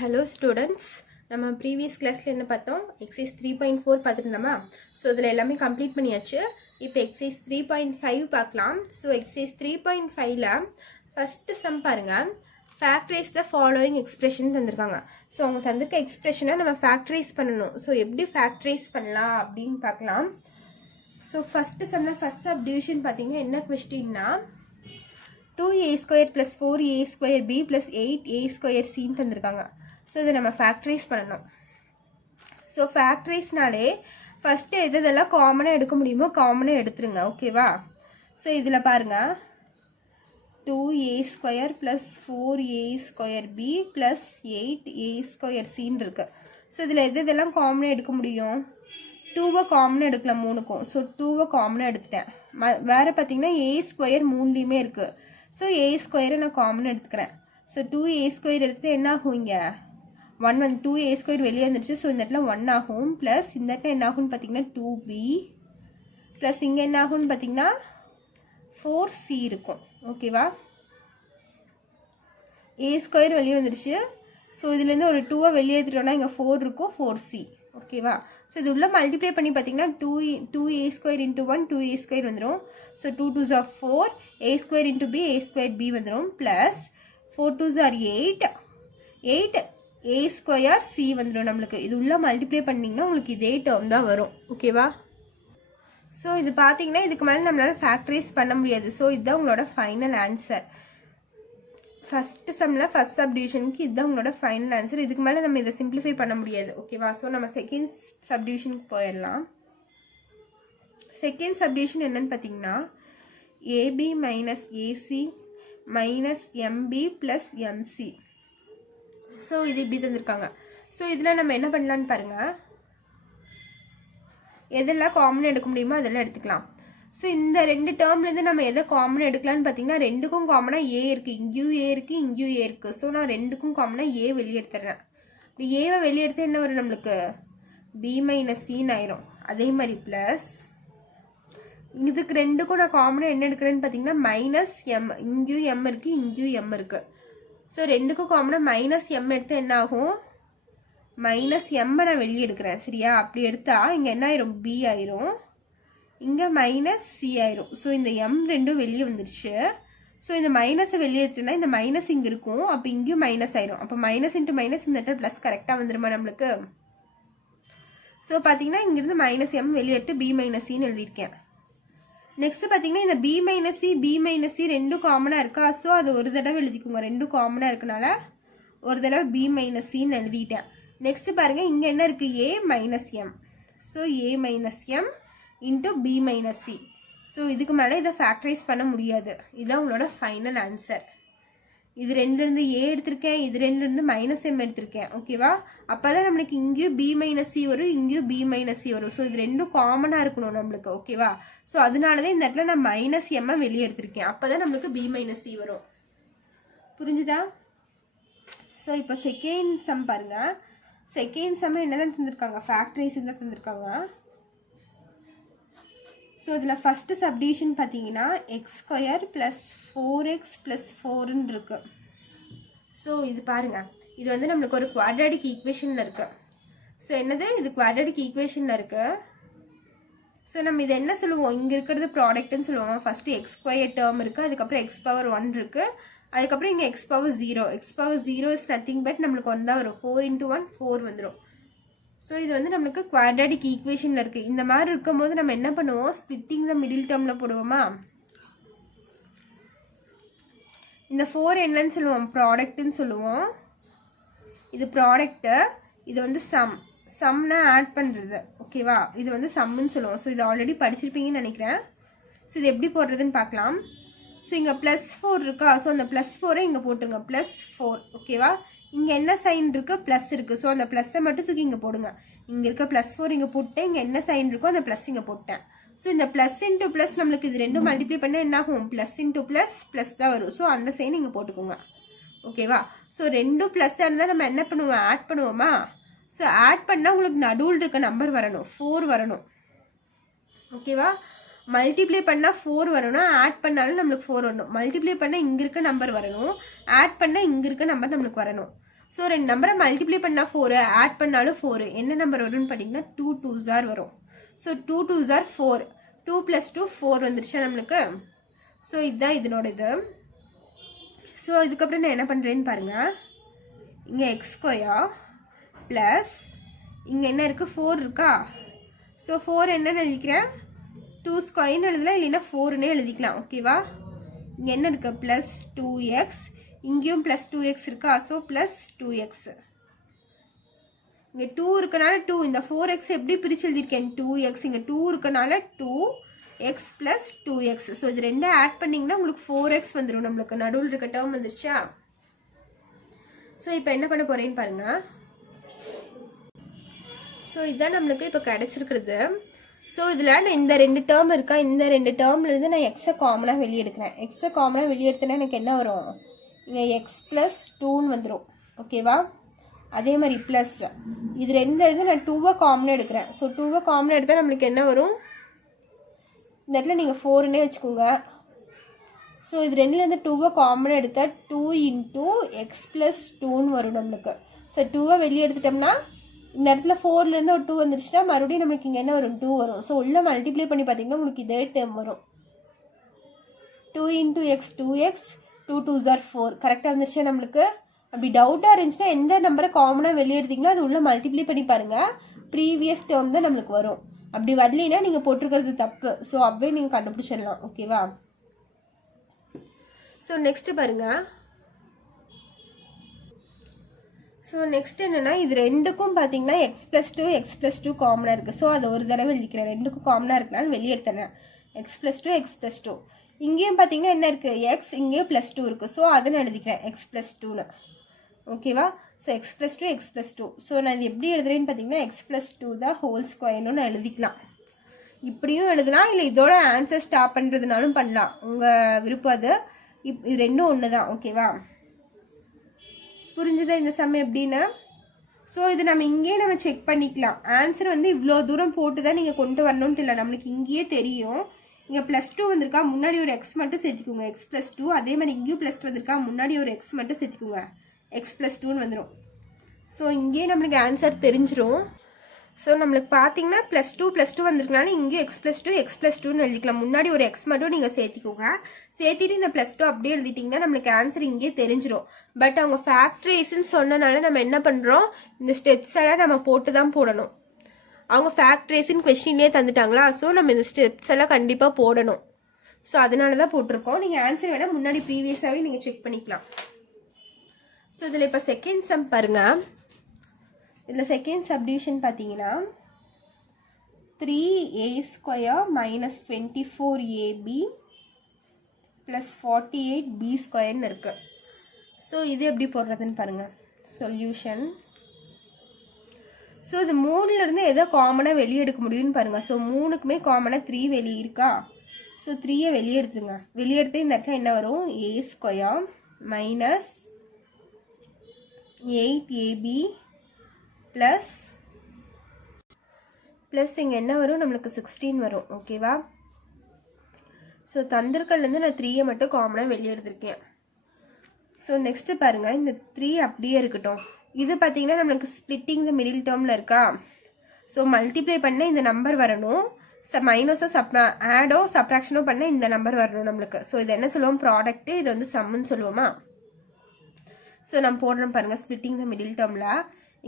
Hello students, நம்ம previous classல என்ன பார்த்தோம்? exercise 3.4 பார்த்துருந்தோமா? ஸோ இதில் எல்லாமே கம்ப்ளீட் பண்ணியாச்சு. இப்போ exercise 3.5 பார்க்கலாம். ஸோ exercise 3.5ல ஃபஸ்ட்டு சம் பாருங்க. factorize the following expression தந்திருக்காங்க. ஸோ அவங்க தந்திருக்க எக்ஸ்பிரஷனை நம்ம factorize பண்ணணும். ஸோ எப்படி factorize பண்ணலாம் அப்படின்னு பார்க்கலாம். ஸோ ஃபஸ்ட்டு சம்மில் ஃபஸ்ட் சப்டிவிஷன் பார்த்தீங்கன்னா என்ன கொஸ்டின்னா 2a square plus 4a square b plus 8a square c தந்திருக்காங்க. ஸோ இதை நம்ம ஃபேக்டரைஸ் பண்ணணும். ஸோ ஃபேக்டரைஸ்னாலே ஃபஸ்ட்டு எதெல்லாம் காமனாக எடுக்க முடியுமோ காமனாக எடுத்துருங்க. ஓகேவா? ஸோ இதில் பாருங்கள் 2a square plus 4a square b plus 8a square சின்னு இருக்குது. ஸோ இதில் எதெல்லாம் காமனாக எடுக்க முடியும்? 2வை காமனாக எடுக்கலாம் மூணுக்கும். ஸோ 2வை காமனாக எடுத்துட்டேன். வேறு பார்த்தீங்கன்னா a ஸ்கொயர் மூணுலேயுமே இருக்குது. ஸோ a ஸ்கொயரை நான் காமனாக எடுத்துக்கிறேன். ஸோ 2a ஸ்கொயர் எடுத்துகிட்டு என்ன ஆகும்? இங்கே 1 வந்து 2a ஸ்கொயர் வெளியே வந்துடுச்சு. ஸோ இந்த இடத்துல 1 ஆகும். ப்ளஸ் இந்த இடத்துல என்ன ஆகும்னு பார்த்தீங்கன்னா 2b ப்ளஸ் இங்கே என்ன ஆகும்னு பார்த்தீங்கன்னா 4c இருக்கும். ஓகேவா? a ஸ்கொயர் வெளியே வந்துடுச்சு. ஸோ இதுலேருந்து ஒரு 2வை வெளியே எடுத்துட்டோம்னா இங்கே 4 இருக்கும், 4c. ஓகேவா? ஸோ இது உள்ள மல்டிப்ளை பண்ணி பார்த்தீங்கன்னா 2a square into 1 2a square வந்துடும். So 2 2s are 4, a square into b a square b வந்துடும். Plus 4 2s are 8 a square c வந்துடும் நம்மளுக்கு. இது உள்ள மல்டிப்ளை பண்ணிங்கன்னா உங்களுக்கு இதே டேர்ம் தான் வரும். ஓகேவா? ஸோ இது பார்த்தீங்கன்னா இதுக்கு மேலே நம்மளால் ஃபேக்டரைஸ் பண்ண முடியாது. ஸோ இதுதான் உங்களோட ஃபைனல் ஆன்சர். ஃபஸ்ட்டு சம்மில் ஃபஸ்ட் சப்டிவிஷனுக்கு இதுதான் உங்களோட ஃபைனல் ஆன்சர். இதுக்கு மேலே நம்ம இதை சிம்பிளிஃபை பண்ண முடியாது. ஓகேவா? ஸோ நம்ம செகண்ட் சப்டிவிஷனுக்கு போயிடலாம். செகண்ட் சப்டிவிஷன் என்னன்னு பார்த்தீங்கன்னா AB minus AC minus MB plus MC. So இது இப்படி தந்திருக்காங்க. ஸோ இதில் நம்ம என்ன பண்ணலான்னு பாருங்கள். எதெல்லாம் காமனாக எடுக்க முடியுமோ அதெல்லாம் எடுத்துக்கலாம். ஸோ இந்த ரெண்டு டேர்ம்லேருந்து நம்ம எதை காமனாக எடுக்கலான்னு பார்த்தீங்கன்னா ரெண்டுக்கும் காமனாக ஏ இருக்குது, இங்கேயும் ஏ இருக்குது, இங்கேயும் ஏ இருக்குது. ஸோ நான் ரெண்டுக்கும் காமனாக ஏ வெளியே எடுத்துடுறேன். இப்படி ஏவை வெளியே எடுத்து என்ன வரும் நம்மளுக்கு? பி மைனஸ் சின்னு ஆயிரும். அதே மாதிரி ப்ளஸ் இதுக்கு ரெண்டுக்கும் நான் காமனாக என்ன எடுக்கிறேன்னு பார்த்தீங்கன்னா மைனஸ் எம். இங்கேயும் எம் இருக்குது, இங்கேயும் எம் இருக்குது. ஸோ ரெண்டுக்கும் காமனாக மைனஸ் எம் எடுத்து என்ன ஆகும்? மைனஸ் எம்மை நான் வெளியே எடுக்கிறேன். சரியா? அப்படி எடுத்தால் இங்கே என்ன ஆயிரும்? பி ஆயிரும். இங்கே மைனஸ் சி ஆயிரும். ஸோ இந்த எம் ரெண்டும் வெளியே வந்துடுச்சு. ஸோ இந்த மைனஸை வெளியே எடுத்துட்டோம்னா இந்த மைனஸ் இங்கே இருக்கும். அப்போ இங்கேயும் மைனஸ் ஆயிரும். அப்போ மைனஸ் இன்ட்டு மைனஸ் இந்த இடத்துல ப்ளஸ் கரெக்டாக வந்துடுமா நம்மளுக்கு? ஸோ பார்த்தீங்கன்னா இங்கேருந்து மைனஸ் எம் வெளியே எடுத்து பி மைனஸ் சின்னு எழுதியிருக்கேன். நெக்ஸ்ட் பார்த்தீங்கன்னா இந்த பி மைனஸ் சி ரெண்டும் காமனாக இருக்கா? ஸோ அது ஒரு தடவை எழுதிக்கோங்க. ரெண்டும் காமனாக இருக்கனால ஒரு தடவை பி மைனஸ் சின்னு எழுதிட்டேன். நெக்ஸ்ட் பாருங்கள் இங்கே என்ன இருக்குது? A minus m. So a minus m into b minus c. So இதுக்கு மேலே இதை ஃபேக்டரைஸ் பண்ண முடியாது. இதுதான் உங்களோட ஃபைனல் ஆன்சர். இது ரெண்டுலேருந்து ஏ எடுத்திருக்கேன், இது ரெண்டுலேருந்து மைனஸ் எம் எடுத்திருக்கேன். ஓகேவா? அப்போ தான் நம்மளுக்கு இங்கேயும் பி மைனஸ் சி வரும், இங்கேயும் பி மைனஸ் சி வரும். ஸோ இது ரெண்டும் காமனாக இருக்கணும் நம்மளுக்கு. ஓகேவா? ஸோ அதனால தான் இந்த இடத்துல நான் மைனஸ் எம்மை வெளியே எடுத்திருக்கேன். அப்போ தான் நம்மளுக்கு பி மைனஸ் சி வரும். புரிஞ்சுதா? ஸோ இப்போ செகண்ட் சம் பாருங்கள். செகண்ட் சம் என்ன தான் தந்திருக்காங்க? ஃபேக்டரைஸ் தான் தந்திருக்காங்க. ஸோ இதில் ஃபஸ்ட்டு சப்டிவிஷன் பார்த்தீங்கன்னா x square plus 4x plus 4ன்னு இருக்குது. ஸோ இது பாருங்கள், இது வந்து நம்மளுக்கு ஒரு குவாட்ராட்டிக் ஈக்குவேஷனில் இருக்குது. ஸோ என்னது? இது குவாட்ராட்டிக் ஈக்குவேஷனில் இருக்குது. ஸோ நம்ம இது என்ன சொல்லுவோம்? இங்கே இருக்கிறது ப்ராடக்ட்னு சொல்லுவோம். ஃபஸ்ட்டு எக்ஸ் ஸ்கொயர் டேர்ம் இருக்குது, அதுக்கப்புறம் எக்ஸ் பவர் 1 இருக்குது, அதுக்கப்புறம் இங்கே X power 0. X power 0 is nothing but நம்மளுக்கு 1 தான் வரும். 4 × 1 4 வந்துடும். ஸோ இது வந்து நம்மளுக்கு குவாட்ராட்டிக் ஈக்குவேஷனில் இருக்குது. இந்த மாதிரி இருக்கும்போது நம்ம என்ன பண்ணுவோம்? ஸ்பிட்டிங் த மிடில் டேர்மில் போடுவோமா? இந்த 4 என்னன்னு சொல்லுவோம்? ப்ராடக்ட்னு சொல்லுவோம். இது ப்ராடக்ட்டு, இது வந்து சம்னா ஆட் பண்ணுறது. ஓகேவா? இது வந்து சம்முன்னு சொல்லுவோம். ஸோ இது ஆல்ரெடி படிச்சிருப்பீங்கன்னு நினைக்கிறேன். ஸோ இது எப்படி போடுறதுன்னு பார்க்கலாம். ஸோ இங்கே ப்ளஸ் 4 இருக்கா? ஸோ அந்த ப்ளஸ் 4ஐ இங்கே போட்டுருங்க. ப்ளஸ் 4. ஓகேவா? இங்கே என்ன சைன் இருக்குது? ப்ளஸ் இருக்குது. ஸோ அந்த ப்ளஸ்ஸை மட்டும் தூக்கி இங்கே போடுங்க. இங்கே இருக்க ப்ளஸ் 4 இங்கே போட்டேன். இங்கே என்ன சைன் இருக்கோ அந்த ப்ளஸ் இங்கே போட்டேன். ஸோ இந்த ப்ளஸ் இன்ட்டு ப்ளஸ் நம்மளுக்கு இது ரெண்டும் மல்டிப்ளை பண்ணால் என்ன ஆகும்? ப்ளஸ் இன்ட்டு ப்ளஸ் ப்ளஸ் தான் வரும். ஸோ அந்த சைன் இங்கே போட்டுக்கோங்க. ஓகேவா? ஸோ ரெண்டும் ப்ளஸ்ஸாக இருந்தால் நம்ம என்ன பண்ணுவோம்? ஆட் பண்ணுவோமா? ஸோ ஆட் பண்ணால் உங்களுக்கு நடுவில் இருக்க நம்பர் வரணும், 4 வரணும். ஓகேவா? மல்டிப்ளை பண்ணால் 4 வரணும், ஆட் பண்ணாலும் நம்மளுக்கு 4 வரணும். மல்டிப்ளை பண்ணால் இங்கே இருக்க நம்பர் வரணும், ஆட் பண்ணால் இங்கே இருக்க நம்பர் நம்மளுக்கு வரணும். ஸோ ரெண்டு நம்பரை மல்டிப்ளை பண்ணால் 4, ஆட் பண்ணாலும் 4. என்ன நம்பர் வரும்னு பார்த்தீங்கன்னா 2 2s வரும். ஸோ 2 2s 4, 2 + 2 4 வந்துருச்சா நம்மளுக்கு. ஸோ இதுதான் இதனோட இது. ஸோ இதுக்கப்புறம் நான் என்ன பண்ணுறேன்னு பாருங்கள். இங்கே x² ப்ளஸ் இங்கே என்ன இருக்குது 4 இருக்கா. ஸோ 4 என்னன்னு எழுதிக்கிறேன், 2² எழுதலாம், இல்லைன்னா 4ன்னு எழுதிக்கலாம். ஓகேவா. இங்கே என்ன இருக்குது ப்ளஸ் 2x, இங்கேயும் ப்ளஸ் 2x இருக்கா. So plus 2x. இங்கே 2 இருக்கனால 2, இந்த 4x எப்படி பிரித்து எழுதியிருக்கேன் 2x, இங்கே 2 இருக்கனால 2x ப்ளஸ் 2x. ஸோ இது ரெண்டும் ஆட் பண்ணிங்கன்னா உங்களுக்கு 4x வந்துடும். நம்மளுக்கு நடுவில் இருக்க டேர்ம் வந்துருச்சா. ஸோ இப்போ என்ன பண்ண போகிறேன்னு பாருங்கள். ஸோ இதுதான் நம்மளுக்கு இப்போ கிடச்சிருக்கிறது. ஸோ இதில் நான் இந்த ரெண்டு டேர்ம் இருக்கா, இந்த ரெண்டு டேர்ம்லேருந்து நான் எக்ஸை காமனாக வெளியே எடுக்கிறேன். எக்ஸை காமனாக வெளியே எடுத்தேன்னா எனக்கு என்ன வரும், இங்கே x + 2ன்னு வந்துடும். ஓகேவா. அதே மாதிரி ப்ளஸ் இது ரெண்டு எழுது நான் 2வை காமனாக எடுக்கிறேன். ஸோ 2வை காமனாக எடுத்தால் நம்மளுக்கு என்ன வரும், இந்த இடத்துல நீங்கள் 4ன்னே வச்சுக்கோங்க. ஸோ இது ரெண்டுலேருந்து 2வை காமனாக எடுத்தால் 2 × x + 2ன்னு வரும் நம்மளுக்கு. ஸோ 2வை வெளியே எடுத்துட்டோம்னா இந்த இடத்துல 4லேருந்து ஒரு 2 வந்துருச்சுன்னா மறுபடியும் நம்மளுக்கு இங்கே என்ன வரும் 2 வரும். ஸோ உள்ளே மல்டிப்ளை பண்ணி பார்த்தீங்கன்னா உங்களுக்கு இதே டேர்ம் வரும். 2 × x 2x, 2 2s 4. கரெக்டாக வந்துருச்சா நம்மளுக்கு. அப்படி டவுட்டாக இருந்துச்சுன்னா எந்த நம்பரை காமனாக வெளியே எடுத்திங்கன்னா அது உள்ளே மல்டிப்ளை பண்ணி பாருங்கள், ப்ரீவியஸ் டேர்ம் தான் நம்மளுக்கு வரும். அப்படி வரலைன்னா நீங்கள் போட்டிருக்கிறது தப்பு. ஸோ அப்படியே நீங்கள் கண்டுபிடிச்சிடலாம். ஓகேவா. ஸோ நெக்ஸ்ட்டு பாருங்கள். ஸோ நெக்ஸ்ட் என்னென்னா இது ரெண்டுக்கும் பார்த்தீங்கன்னா x + 2 x + 2 காமனாக இருக்குது. ஸோ அதை ஒரு தடவை எழுதிக்கிறேன். ரெண்டுக்கும் காமனாக இருக்குனாலும் வெளியே எடுத்துறேன். x + 2 x + 2. இங்கேயும் பார்த்தீங்கன்னா என்ன இருக்குது x, இங்கேயும் +2 இருக்குது. ஸோ அதை நான் எழுதிக்கிறேன் x + 2ன்னு. ஓகேவா. So x + 2 x + 2. ஸோ நான் இது எப்படி எழுதுறேன்னு பார்த்தீங்கன்னா x + 2 தான் ஹோல் ஸ்கொயர்னு நான் எழுதிக்கலாம். இப்படியும் எழுதலாம், இல்லை இதோட ஆன்சர் ஸ்டாப் பண்ணுறதுனாலும் பண்ணலாம், உங்கள் விருப்பம் அது. இது ரெண்டும் ஒன்று தான். ஓகேவா. புரிஞ்சுதா இந்த சம் எப்படின்னா. ஸோ இது நம்ம இங்கேயே நம்ம செக் பண்ணிக்கலாம். ஆன்சர் வந்து இவ்வளோ தூரம் போட்டு தான் நீங்கள் கொண்டு வரணும்ட்டு இல்லை, நம்மளுக்கு இங்கேயே தெரியும். இங்கே +2 வந்திருக்கா, முன்னாடி ஒரு x மட்டும் சேர்த்துக்கோங்க, x + 2. அதே மாதிரி இங்கேயும் +2 வந்திருக்கா, முன்னாடி ஒரு x மட்டும் சேர்த்துக்கோங்க, x + 2ன்னு வந்துடும். ஸோ இங்கேயே நம்மளுக்கு ஆன்சர் தெரிஞ்சிடும். ஸோ நம்மளுக்கு பார்த்தீங்கன்னா +2 வந்திருக்கனால இங்கேயும் x + 2 x + 2ன்னு எழுதிக்கலாம். முன்னாடி ஒரு x மட்டும் நீங்கள் சேர்த்திக்கோங்க. சேர்த்திட்டு இந்த +2 அப்படியே எழுதிட்டிங்கன்னா நம்மளுக்கு ஆன்சர் இங்கேயே தெரிஞ்சிடும். பட் அவங்க ஃபேக்டரைஸ்ன்னு சொன்னனால நம்ம என்ன பண்ணுறோம், இந்த ஸ்டெப்ஸ் எல்லாம் நம்ம போட்டு தான் போடணும். அவங்க ஃபேக்டரைஸ்ன்னு கொஸ்டின்லேயே தந்துட்டாங்களா. ஸோ நம்ம இந்த ஸ்டெப்ஸ் எல்லாம் கண்டிப்பாக போடணும். ஸோ அதனால தான் போட்டிருக்கோம். நீங்கள் ஆன்சர் வேணால் முன்னாடி ப்ரீவியஸாகவே நீங்கள் செக் பண்ணிக்கலாம். ஸோ இதில் இப்போ செகண்ட் சம் பாருங்கள். இதில் செகண்ட் சப்டிவிஷன் பார்த்தீங்கன்னா 3a² - 24ab + 48b² இருக்கு. ஸோ இது எப்படி போடுறதுன்னு பாருங்கள். சொல்யூஷன். ஸோ இது 3லேருந்து எதோ காமனாக வெளியே எடுக்க முடியும்னு பாருங்கள். ஸோ 3க்குமே காமனாக 3 வெளியே இருக்கா. ஸோ 3யை வெளியே எடுத்துருங்க. வெளியே எடுத்து இந்த இடத்துல என்ன வரும், a² - 8ab ப்ளஸ் இங்கே என்ன வரும், நம்மளுக்கு 16 வரும். ஓகேவா. ஸோ தந்திருக்கல்லேருந்து நான் 3யை மட்டும் காமனாக வெளியே எடுத்திருக்கேன். ஸோ நெக்ஸ்ட்டு பாருங்கள், இந்த 3 அப்படியே இருக்கட்டும். இது பார்த்தீங்கன்னா நம்மளுக்கு ஸ்ப்ளிட்டிங் த மிடில் டேர்மில் இருக்கா. ஸோ மல்டிப்ளை பண்ண இந்த நம்பர் வரணும், மைனஸோ ஆடோ சப்ராக்ஷனோ பண்ண இந்த நம்பர் வரணும் நம்மளுக்கு. ஸோ இது என்ன சொல்லுவோம், ப்ராடக்ட்டு. இது வந்து சம்முன்னு சொல்லுவோமா. ஸோ நம்ம போடுறோம் பாருங்கள், ஸ்ப்ளிட்டிங் த மிடில் டேர்மில்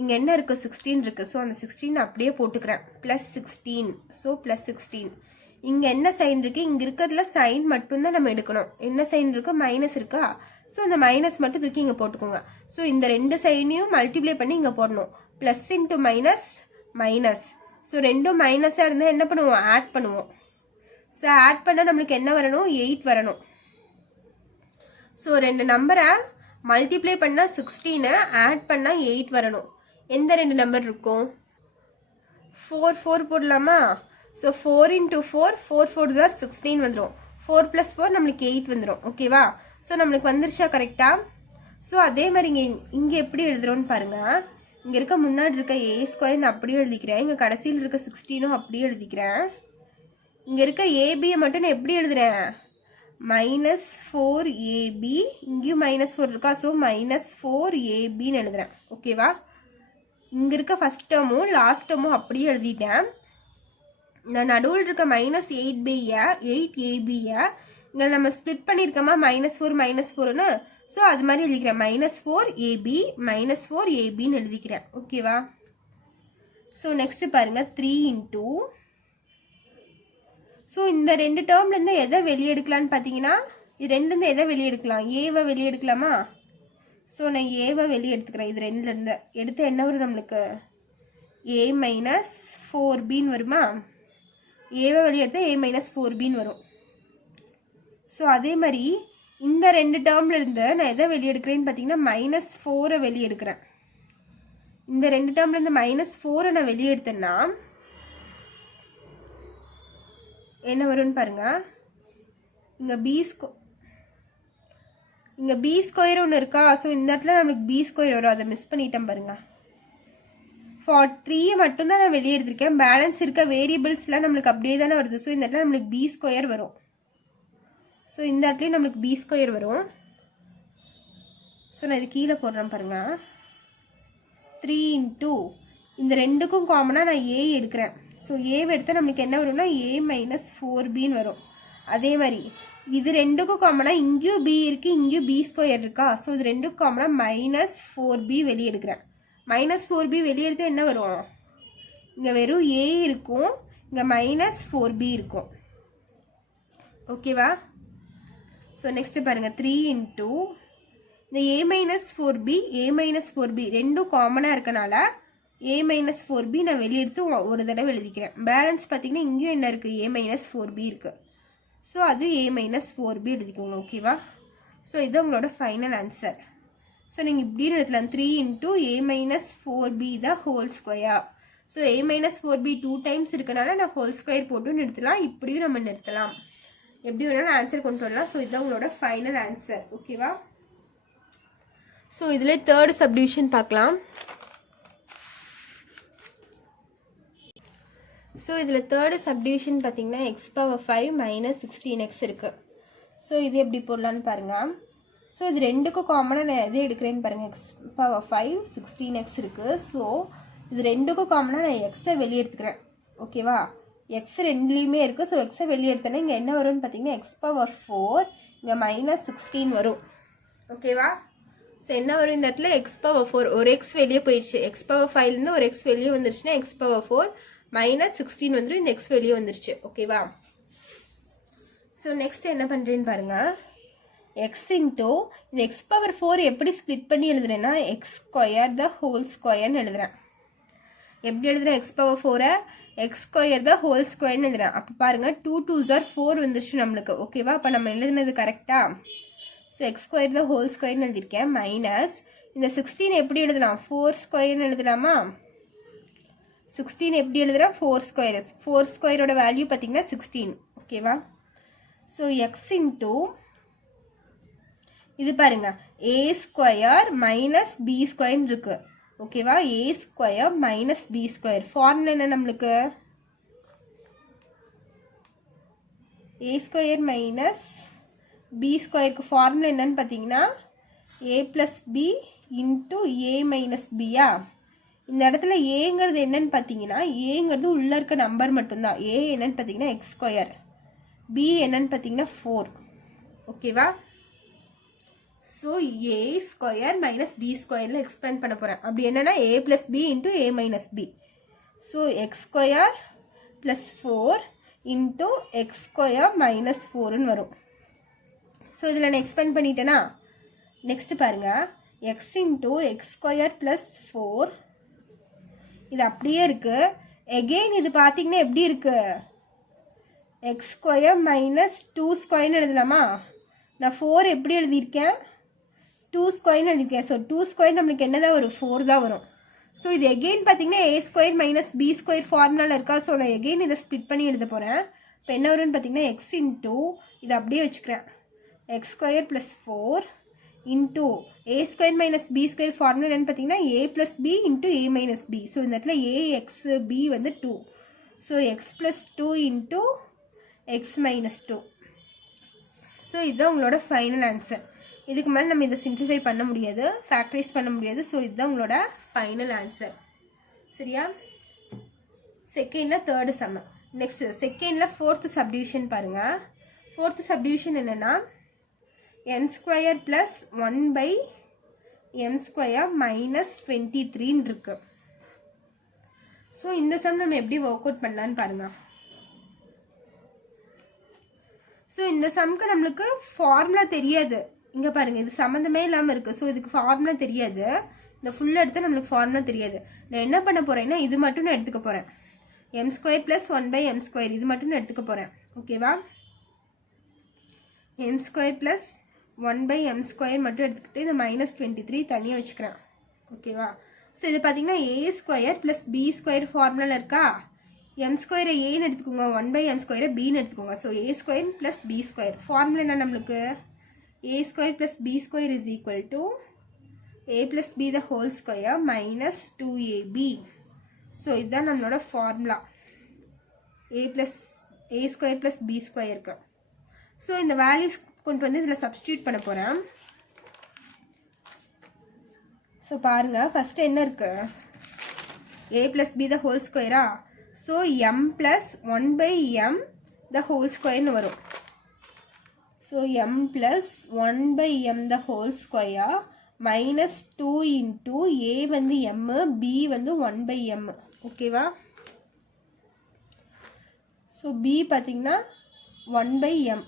இங்கே என்ன இருக்குது, 16 இருக்குது. ஸோ அந்த 16 அப்படியே போட்டுக்கிறேன், +16. ஸோ +16. இங்கே என்ன சைன் இருக்குது, இங்கே இருக்கிறதுல சைன் மட்டும்தான் நம்ம எடுக்கணும். என்ன சைன் இருக்குது, மைனஸ் இருக்கா. ஸோ அந்த மைனஸ் மட்டும் தூக்கி இங்கே போட்டுக்கோங்க. ஸோ இந்த ரெண்டு சைனையும் மல்டிப்ளை பண்ணி இங்கே போடணும். Plus into minus minus. So ரெண்டும் மைனஸாக இருந்தால் என்ன பண்ணுவோம், ஆட் பண்ணுவோம். ஸோ ஆட் பண்ணால் நம்மளுக்கு என்ன வரணும், 8 வரணும். ஸோ ரெண்டு நம்பரை மல்டிப்ளை பண்ணால் 16, ஆட் பண்ணால் 8 வரணும். எந்த ரெண்டு நம்பர் இருக்கும், 4 4 போடலாமா. ஸோ 4 × 4 4 4 16 வந்துடும். 4 + 4 நம்மளுக்கு 8 வந்துடும். ஓகேவா. ஸோ நம்மளுக்கு வந்துருச்சா கரெக்டாக. ஸோ அதே மாதிரி இங்கே எப்படி எழுதுறோன்னு பாருங்கள். இங்கே இருக்க முன்னாடி இருக்க a² நான் அப்படியே எழுதிக்கிறேன். இங்கே கடைசியில் இருக்க 16ம் அப்படியே எழுதிக்கிறேன். இங்கே இருக்க ஏபியை மட்டும் நான் எப்படி எழுதுறேன், -4ab, இங்கேயும் -4 இருக்கா, ஸோ -4abன்னு எழுதுறேன். ஓகேவா, இங்கே இருக்க ஃபஸ்ட் டேர்மும் லாஸ்ட் டேர்மும் அப்படியே எழுதிட்டேன். இந்த நடுவில் இருக்க -8ab இங்கே நம்ம ஸ்ப்ளிட் பண்ணியிருக்கோமா -4 -4ன்னு, ஸோ அது மாதிரி எழுதிக்கிறேன். -4abன்னு எழுதிக்கிறேன். ஓகேவா, ஸோ நெக்ஸ்ட் பாருங்கள் 3 இன்டூ. ஸோ இந்த ரெண்டு டேர்ம்லேருந்து எதை வெளியே எடுக்கலான்னு பார்த்தீங்கன்னா, இது ரெண்டுலேருந்து எதை வெளியே எடுக்கலாம், ஏவை வெளியே எடுக்கலாமா? ஸோ நான் ஏவை வெளியே எடுத்துக்கிறேன். இது ரெண்டுலேருந்து எடுத்து என்ன வரும் நம்மளுக்கு, a - 4bன்னு வருமா? ஏவை வெளியே எடுத்தால் a - 4bன்னு வரும். ஸோ அதே மாதிரி இந்த ரெண்டு டேர்ம்லேருந்து நான் எதை வெளியே எடுக்கிறேன்னு பார்த்தீங்கன்னா -4 வெளியே எடுக்கிறேன். இந்த ரெண்டு டேர்ம்லேருந்து -4 நான் வெளியே எடுத்தேன்னா என்ன வரும்னு பாருங்க. இங்கே பி ஸ்கொயர் ஒன்று இருக்கா, ஸோ இந்த இடத்துல நம்மளுக்கு பி ஸ்கொயர் வரும். அதை மிஸ் பண்ணிட்டேன் பாருங்க. 3 மட்டும்தான் நான் வெளியே எடுத்திருக்கேன். பேலன்ஸ் இருக்க வேரியபிள்ஸ்லாம் நம்மளுக்கு அப்படியே தானே வருது. ஸோ இந்த இடத்துல நம்மளுக்கு பி ஸ்கொயர் வரும். ஸோ இந்த இடத்துலையும் நம்மளுக்கு பி ஸ்கொயர் வரும். ஸோ நான் இது கீழே போடுறேன் பாருங்க. 3 இன்டூ இந்த ரெண்டுக்கும் காமனாக நான் ஏ எடுக்கிறேன். ஸோ ஏவை எடுத்தால் நம்மளுக்கு என்ன வரும்னா a - 4bன்னு வரும். அதே மாதிரி இது ரெண்டுக்கும் காமனாக இங்கேயும் பி இருக்குது, இங்கேயும் பி ஸ்கொயர் இருக்கா. ஸோ இது ரெண்டுக்கும் காமனாக -4b வெளியே எடுக்கிறேன். -4b வெளியே எடுத்தால் என்ன வரும், இங்கே வெறும் a இருக்கும், இங்கே -4b இருக்கும். ஓகேவா, ஸோ நெக்ஸ்ட்டு பாருங்கள் 3 இன்டூ இந்த a - 4b ரெண்டும் காமனாக இருக்கனால a - 4b நான் வெளியே எடுத்து ஒரு தடவை எழுதிக்கிறேன். பேலன்ஸ் பார்த்தீங்கன்னா இங்கேயும் என்ன இருக்குது, a - 4b இருக்குது. ஸோ அது a - 4b எழுதிக்கோங்க. ஓகேவா, ஸோ இது உங்களோட ஃபைனல் ஆன்சர். ஸோ நீங்கள் இப்படின்னு எழுதலாம் 3 into a - 4b the whole square. So a - 4b 2 times இருக்கனால நான் ஹோல் ஸ்கொயர் போட்டு நிறுத்தலாம். இப்படியும் நம்ம நிறுத்தலாம், எப்படி வேணாலும் ஆன்சர் கொண்டு வரலாம். ஸோ இதுதான் உங்களோட ஃபைனல் ஆன்சர். ஓகேவா, ஸோ இதில் தேர்ட் சப்டிவிஷன் பார்க்கலாம். ஸோ இதில் தேர்டு சப்டிவிஷன் பார்த்தீங்கன்னா x⁵ -16x இருக்குது. ஸோ இது எப்படி போடலான்னு பாருங்கள். ஸோ இது ரெண்டுக்கும் காமனாக நான் எது எடுக்கிறேன்னு பாருங்கள். x⁵ 16x இருக்குது. ஸோ இது ரெண்டுக்கும் காமனாக நான் எக்ஸை வெளியே எடுத்துக்கிறேன். ஓகேவா, எக்ஸ் ரெண்டுலேயுமே இருக்குது. ஸோ எக்ஸை வெளியே எடுத்தேன்னா இங்கே என்ன வரும்னு பார்த்தீங்கன்னா x⁴ இங்கே -16 வரும். ஓகேவா, ஸோ என்ன வரும் இந்த இடத்துல x⁴ ஒரு எக்ஸ் வெளியே போயிடுச்சு. x⁵ ஒரு எக்ஸ் வெளியே வந்துருச்சுன்னா x⁴ -16 வந்துடும். இந்த எக்ஸ் வெளியே வந்துருச்சு. ஓகேவா, ஸோ நெக்ஸ்ட் என்ன பண்ணுறேன்னு பாருங்கள். எக்ஸ் இன்டூ இந்த x⁴ எப்படி ஸ்ப்ளிட் பண்ணி எழுதுறேன்னா x² த ஹோல் ஸ்கொயர்னு எழுதுறேன். எப்படி எழுதுறேன், x⁴ x² த ஹோல் ஸ்கொயர்னு எழுதுறேன். அப்போ பாருங்கள் 2 2s are 4 வந்துருச்சு நம்மளுக்கு. ஓகேவா, அப்போ நம்ம எழுதுனது கரெக்டாக. ஸோ x² த ஹோல் ஸ்கொயர்னு எழுதியிருக்கேன். மைனஸ் இந்த 16 எப்படி எழுதலாம், 4 ஸ்கொயர்னு எழுதலாமா? 16 எப்படி எழுதுறேன், 4 ஸ்கொயர். 4 ஸ்கொயரோட வேல்யூ பார்த்தீங்கன்னா 16. ஓகேவா, ஸோ எக்ஸ் இன்டூ இது பாருங்க a² - b² இருக்கு. ஓகேவா, a² - b². ஃபார்முலா என்ன நம்மளுக்கு, a² - b²க்கு ஃபார்முலா என்னன்னு பார்த்தீங்கன்னா a + b இன்டூ a - b-யா. இந்த இடத்துல ஏங்கிறது என்னன்னு பார்த்தீங்கன்னா ஏங்கிறது உள்ளே இருக்க நம்பர் மட்டும்தான். ஏ என்னன்னு பார்த்தீங்கன்னா x², b என்னன்னு பார்த்தீங்கன்னா 4. ஓகேவா, ஸோ a² - b² எக்ஸ்பேண்ட் பண்ண போகிறேன். அப்படி என்னன்னா a + b into a - b. So x² + 4 into x² - 4ன்னு வரும். ஸோ இதில் நான் எக்ஸ்பேண்ட் பண்ணிட்டேன்னா நெக்ஸ்ட் பாருங்கள், x இன்டூ x² + 4 இது அப்படியே இருக்குது. எகெயின் இது பார்த்தீங்கன்னா எப்படி இருக்குது, x² - 2² எழுதலாமா? நான் 4 எப்படி எழுதியிருக்கேன், 2² எழுதியிருக்கேன். ஸோ 2² நம்மளுக்கு என்ன தான் வரும், 4 தான் வரும். ஸோ இது எகெயின் பார்த்தீங்கன்னா a² - b² ஃபார்முலாவில் இருக்கா. ஸோ நான் எகெயின் இதை ஸ்ப்ளிட் பண்ணி எழுத போகிறேன். இப்போ என்ன வரும்னு பார்த்தீங்கன்னா எக்ஸ் இன்டூ இதை அப்படியே வச்சுக்கிறேன். x² + 4 into a² - b² formula என்னன்னு பார்த்தீங்கன்னா a + b into a - b. So இந்த இடத்துல ax b வந்து 2. So x + 2 into x - 2. So so இதுதான் உங்களோட ஃபைனல் ஆன்சர். இதுக்கு மேலே நம்ம இதை சிம்பிளிஃபை பண்ண முடியாது, ஃபேக்டரைஸ் பண்ண முடியாது. ஸோ இதுதான் உங்களோட ஃபைனல் ஆன்சர். சரியா? செகண்டில் தேர்டு சம். நெக்ஸ்ட் செகண்டில் ஃபோர்த்து சப்டிவிஷன் பாருங்கள். ஃபோர்த்து சப்டிவிஷன் என்னென்னா n square plus 1/m square minus 23 இருக்கு. ஸோ இந்த சம் நம்ம எப்படி ஒர்க் அவுட் பண்ணலான்னு பாருங்கள். ஸோ இந்த சம்க்கு நம்மளுக்கு ஃபார்முலா தெரியாது. இங்கே பாருங்கள், இது சம்மந்தமே இல்லாமல் இருக்குது. ஸோ இதுக்கு ஃபார்முலா தெரியாது. இந்த ஃபுல்லாக எடுத்தால் நம்மளுக்கு ஃபார்முலா தெரியாது. நான் என்ன பண்ண போகிறேன்னா இது மட்டும் நான் எடுத்துக்க போகிறேன். m square plus 1/m square இது மட்டும் நான் எடுத்துக்க போகிறேன். ஓகேவா? m square plus 1/m square மட்டும் எடுத்துக்கிட்டு இதை மைனஸ் 23 தனியாக வச்சுக்கிறேன். ஓகேவா? ஸோ இது பார்த்தீங்கன்னா a square plus b square ஃபார்முலாவில் இருக்கா? m ஸ்கொயரை ஏன்னு எடுத்துக்கோங்க, 1/m ஸ்கொயரை பின்னு எடுத்துக்கோங்க. So a square plus b square formula என்ன நம்மளுக்கு? a square plus b square is equal to a plus b the whole square minus 2ab. So இதுதான் நம்மளோட formula, a square plus b ஸ்கொயருக்கு. ஸோ இந்த values கொண்டு வந்து இதில் substitute பண்ண போகிறேன். ஸோ பாருங்கள், ஃபஸ்ட்டு என்ன இருக்குது? a plus b the whole ஸ்கொயரா? So m plus 1/m the whole ஸ்கொயர்னு வரும். So m plus 1/m the whole square minus 2 into a வந்து m, b வந்து 1/m. ஓகேவா? ஸோ b பார்த்தீங்கன்னா 1/m.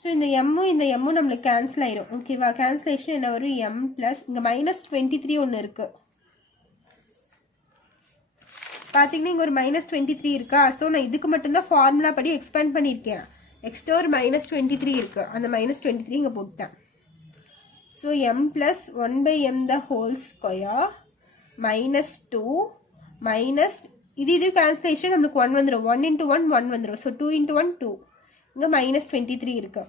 ஸோ இந்த எம்மும் இந்த எம்மும் நம்மளுக்கு கேன்சல் ஆயிரும். ஓகேவா? கேன்சலேஷன் என்ன வரும்? m ப்ளஸ் இங்கே மைனஸ் 23 ஒன்று இருக்குது பார்த்தீங்கன்னா, இங்கே ஒரு மைனஸ் 23 இருக்கா? ஸோ நான் இதுக்கு மட்டும்தான் ஃபார்முலா படி எக்ஸ்பேண்ட் பண்ணியிருக்கேன். எக்ஸ்ட்ரா ஒரு மைனஸ் 23 இருக்குது, அந்த மைனஸ் 23 இங்கே போட்டேன். So m plus 1/m the whole square minus 2 minus இது கேன்சலேஷன் நம்மளுக்கு 1 வந்துடும். 1 இன்ட்டு 1 1 வந்துடும். So 2 into 1 2. இங்கே மைனஸ் 23 இருக்கு.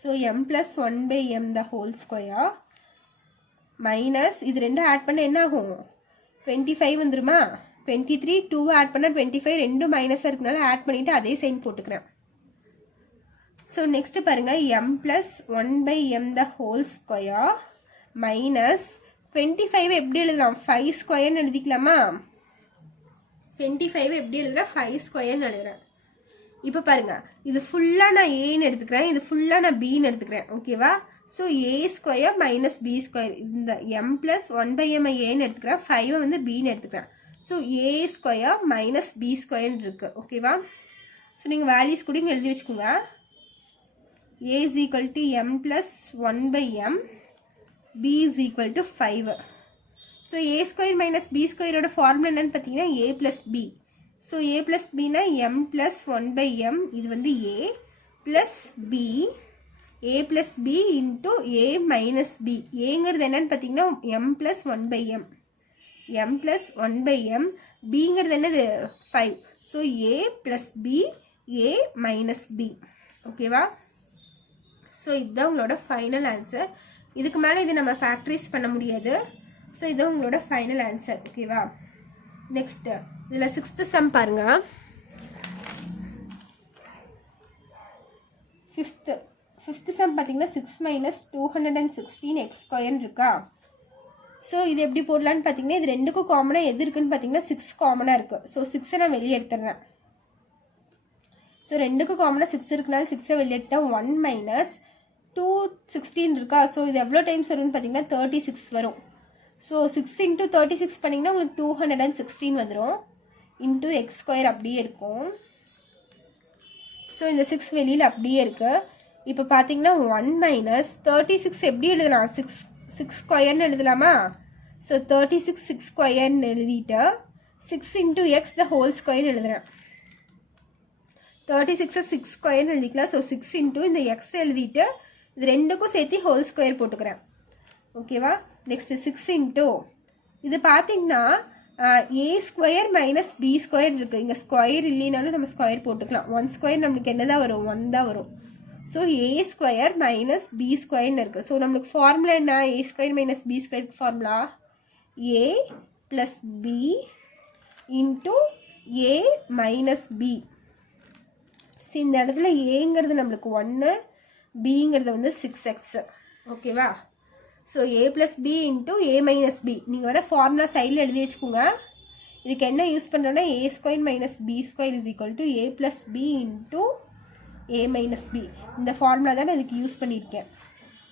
So m plus 1/m the whole square minus இது ரெண்டும் ஆட் பண்ண என்ன ஆகும்? 25 வந்துருமா? 23 2 ஆட் பண்ணால் 25, ரெண்டும் மைனஸாக இருக்கனால ஆட் பண்ணிவிட்டு அதே சைன் போட்டுக்கிறேன். ஸோ நெக்ஸ்ட்டு பாருங்கள், m plus 1/m the whole square minus 25 எப்படி எழுதலாம்? 5 ஸ்கொயர்னு எழுதிக்கலாமா? 25 எப்படி எழுதுகிறேன்? 5 ஸ்கொயர்னு எழுதுகிறேன். இப்போ பாருங்கள், இது ஃபுல்லாக நான் ஏன்னு எடுத்துக்கிறேன், இது ஃபுல்லாக நான் பின்னு எடுத்துக்கிறேன். ஓகேவா? So a square minus b square, இந்த m ப்ளஸ் 1/m ஏன்னு எடுத்துக்கிறேன், 5 வந்து பின்னு எடுத்துக்கிறேன். So a square minus b ஸ்கொயர்னு இருக்குது. ஓகேவா? ஸோ நீங்கள் வேல்யூஸ் கூட இங்கே எழுதி வச்சுக்கோங்க. a is equal to m plus 1/m, b is equal to 5. So a square minus b ஸ்கொயரோட ஃபார்முலா என்னன்னு பார்த்தீங்கன்னா a plus b. ஸோ a plus b னா m plus 1/m, இது வந்து a plus b, a plus b into a minus b. ஏங்கிறது என்னன்னு பார்த்தீங்கன்னா m plus 1/m, m plus 1/m, bங்கிறது என்னது 5. So a plus b, a minus b. ஓகேவா? So இதுதான் உங்களோட ஃபைனல் ஆன்சர். இதுக்கு மேலே இது நம்ம ஃபேக்டரைஸ் பண்ண முடியாது. ஸோ இதுதான் உங்களோட ஃபைனல் ஆன்சர். ஓகேவா? நெக்ஸ்ட்டு இதில் 6th சம் பாருங்கள். 5th சம் பார்த்தீங்கன்னா 6 மைனஸ் 216 x ஸ்கொயர்னு இருக்கா? ஸோ இது எப்படி போடலான்னு பார்த்தீங்கன்னா, இது ரெண்டுக்கும் காமனாக எது இருக்குன்னு பார்த்தீங்கன்னா 6 காமனாக இருக்குது. ஸோ 6 நான் வெளியே எடுத்துடுறேன். ஸோ ரெண்டுக்கும் காமனாக 6 இருக்குனால 6 வெளியே எடுத்தால் 1 மைனஸ் 216 இருக்கா? ஸோ இது எவ்வளோ டைம்ஸ் வரும்னு பார்த்தீங்கன்னா 36 வரும். ஸோ 6 இன்ட்டு 36 பண்ணிங்கன்னா உங்களுக்கு 216 வந்துடும். இன்ட்டு எக்ஸ் ஸ்கொயர் அப்படியே இருக்கும். ஸோ இந்த 6 வெளியில் அப்படியே இருக்குது. இப்போ பார்த்தீங்கன்னா 1 மைனஸ் 36 எப்படி எழுதலாம்? 6 ஸ்கொயர்னு எழுதலாமா? ஸோ 36 6 ஸ்கொயர்னு எழுதிட்டு 6 இன்ட்டு எக்ஸ் த ஹோல் ஸ்கொயர்னு எழுதுறேன். 36 6 ஸ்கொயர்னு எழுதிக்கலாம். ஸோ 6 இன்ட்டு இந்த எக்ஸ் எழுதிட்டு இது ரெண்டுக்கும் சேர்த்து ஹோல் ஸ்கொயர் போட்டுக்கிறேன். ஓகேவா? நெக்ஸ்ட்டு 6 இன்ட்டு இது பார்த்தீங்கன்னா a square minus b square இருக்குது. இங்கே ஸ்கொயர் இல்லைனாலும் நம்ம ஸ்கொயர் போட்டுக்கலாம். 1 ஸ்கொயர் நம்மளுக்கு என்ன தான் வரும்? 1 தான் வரும். So a square minus b ஸ்கொயர்னு இருக்குது. ஸோ நம்மளுக்கு ஃபார்முலா என்ன? a ஸ்கொயர் மைனஸ் b ஸ்கொயருக்கு formula a plus b into a minus b. So இந்த இடத்துல ஏங்கிறது நம்மளுக்கு 1, பிங்கிறது வந்து 6x. ஓகேவா? So a + b × a - b. நீங்கள் வேணால் ஃபார்முலா சைடில் எழுதி வச்சுக்கோங்க. இதுக்கு என்ன யூஸ் பண்ணுறோன்னா a² - b² = a + b × a - b. இந்த ஃபார்முலா தான் நான் இதுக்கு யூஸ் பண்ணியிருக்கேன்.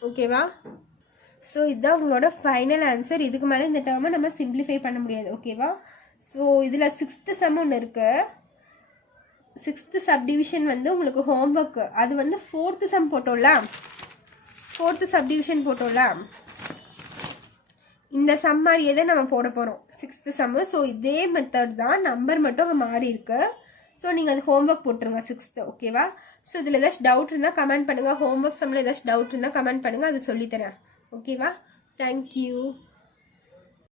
ஓகேவா? ஸோ இதுதான் உங்களோட ஃபைனல் ஆன்சர். இதுக்கு மேலே இந்த டேர்மை நம்ம சிம்பிளிஃபை பண்ண முடியாது. ஓகேவா? ஸோ இதில் 6th சம் ஒன்று இருக்குது. 6th சப்டிவிஷன் வந்து உங்களுக்கு ஹோம்ஒர்க். அது வந்து 4th சம் போட்டோம்ல, 4th சப்டிவிஷன் போட்டோம்ல, இந்த சம் மாதிரியே தான் நம்ம போட போகிறோம் 6th சம்மு. ஸோ இதே மெத்தட் தான், நம்பர் மட்டும் அங்கே மாறி இருக்கு. ஸோ நீங்கள் அது ஹோம்ஒர்க் போட்டுருங்க 6th. ஓகேவா? ஸோ இதில் ஏதாச்சும் டவுட் இருந்தால் கமெண்ட் பண்ணுங்கள். ஹோம்ஒர்க் சம்மில் ஏதாச்சும் டவுட் இருந்தால் கமெண்ட் பண்ணுங்கள், அது சொல்லித்தரேன். ஓகேவா? தேங்க்யூ.